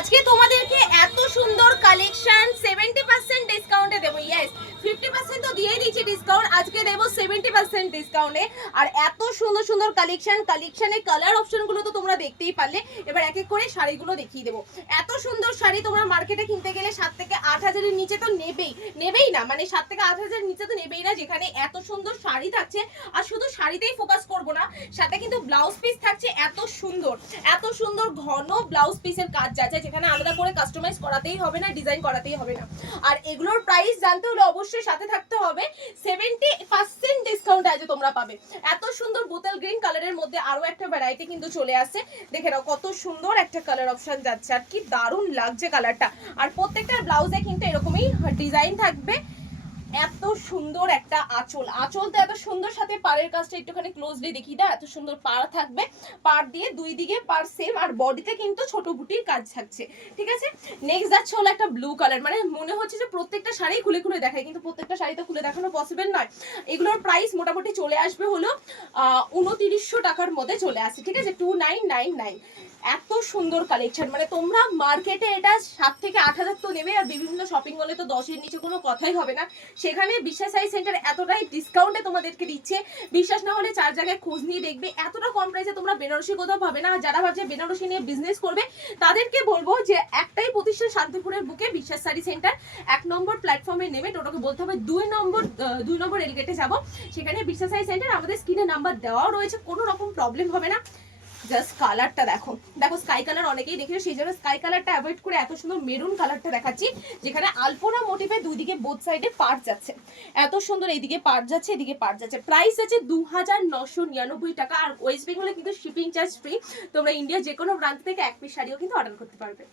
আজকে তোমাদেরকে এত সুন্দর কালেকশন 70% ডিসকাউন্টে দেবো। ইয়েস, 50% তো দিয়েই দিচ্ছি ডিসকাউন্ট, আজকে দেবো 70% ডিসকাউন্টে। আর এত সুন্দর সুন্দর কালেকশনের কালার অপশনগুলো তো তোমরা দেখতেই পারলে। এবার এক এক করে শাড়িগুলো দেখিয়ে দেবো। এত সুন্দর শাড়ি তোমরা মার্কেটে কিনতে গেলে 7 থেকে 8 হাজারের নিচে তো নেবেই না, মানে 7 থেকে 8 হাজারের নিচে তো নেবেই না। যেখানে এত সুন্দর শাড়ি থাকছে, আর শুধু শাড়িতেই ফোকাস করবো না, সাথে কিন্তু ব্লাউজ পিস থাকছে এত সুন্দর ঘন ব্লাউজ পিসের কাজ যাচ্ছে, যেখানে আলাদা করে কাস্টমাইজ করাতেই হবে না, ডিজাইন করাতেই হবে না। আর এগুলোর প্রাইস জানতে হলে অবশ্যই সাথে থাকতে হবে। 70% ডিসকাউন্ট আছে তোমরা পাবে। এত সুন্দর বোতল গ্রিন কালারের মধ্যে আরো একটা ভ্যারাইটি কিন্তু চলে আসছে। দেখে নাও কত সুন্দর একটা কালার অপশন যাচ্ছে, আর কি দারুণ লাগছে কালারটা। আর প্রত্যেকটা ব্লাউজে কিন্তু এরকমই ডিজাইন থাকবে। এত সুন্দর একটা আঁচল তো এত সুন্দর, সাথে পাড়ের কাজটা একটুখানি ক্লোজলি দেখি দাও। এত সুন্দর পাড় থাকবে, পাড় দিয়ে দুই দিকে পাড় সেম, আর বডিতে কিন্তু ছোট বুটির কাজ থাকছে। ঠিক আছে, নেক্সট যাচ্ছে হলো একটা ব্লু কালার। মানে মনে হচ্ছে যে প্রত্যেকটা শাড়ি খুলে খুলে দেখায়, কিন্তু প্রত্যেকটা শাড়ি তো খুলে দেখানো পসিবল নয়। এগুলোর প্রাইস মোটামুটি চলে আসবে হলো 2900 টাকার মধ্যে চলে আসছে। ঠিক আছে, 2999। এত সুন্দর কালেকশন, মানে তোমরা মার্কেটে এটা 7 থেকে 8 হাজার তো নেবে, আর বিভিন্ন শপিং মলে তো 10-এর নিচে কোনো কথাই হবে না। সেখানে বিশ্বাস সাইজ সেন্টার এতটাই ডিসকাউন্টে তোমাদেরকে দিচ্ছে, বিশ্বাস না হলে 4 জায়গায় খোঁজ নিয়ে দেখবে। এতটা কম প্রাইসে তোমরা বেনারসি কোথাও পাবে না। যারা ভাবছে বেনারসি নিয়ে বিজনেস করবে, তাদেরকে বলবো যে একটাই প্রতিষ্ঠান শান্তিপুরের বুকে, বিশ্বাস শাড়ি সেন্টার 1 নম্বর প্ল্যাটফর্মে নেমে টোটোকে বলতে হবে 2 নম্বর রেলগেটে যাবো। সেখানে বিশ্বাস শাড়ি সেন্টার, আমাদের স্ক্রিনে নাম্বার দেওয়াও রয়েছে, কোনো রকম প্রবলেম হবে না। জাস্ট কালারটা দেখো স্কাই কালার অনেকেই দেখেছো, সেই জন্য স্কাই কালারটা অ্যাভয়েড করে এত সুন্দর মেরুন কালারটা দেখাচ্ছি, যেখানে আলপনা মোটিভে দুই দিকে বোথ সাইডে পার্ট যাচ্ছে। এত সুন্দর, এইদিকে পার্ট যাচ্ছে, এদিকে পার্ট যাচ্ছে। প্রাইস আছে 2999 টাকা। আর ওয়েস্ট বেঙ্গলে কিন্তু শিপিং চার্জ ফ্রি। তোমরা ইন্ডিয়া যে কোনো প্রান্ত থেকে এক পিস শাড়িও কিন্তু অর্ডার করতে পারবে।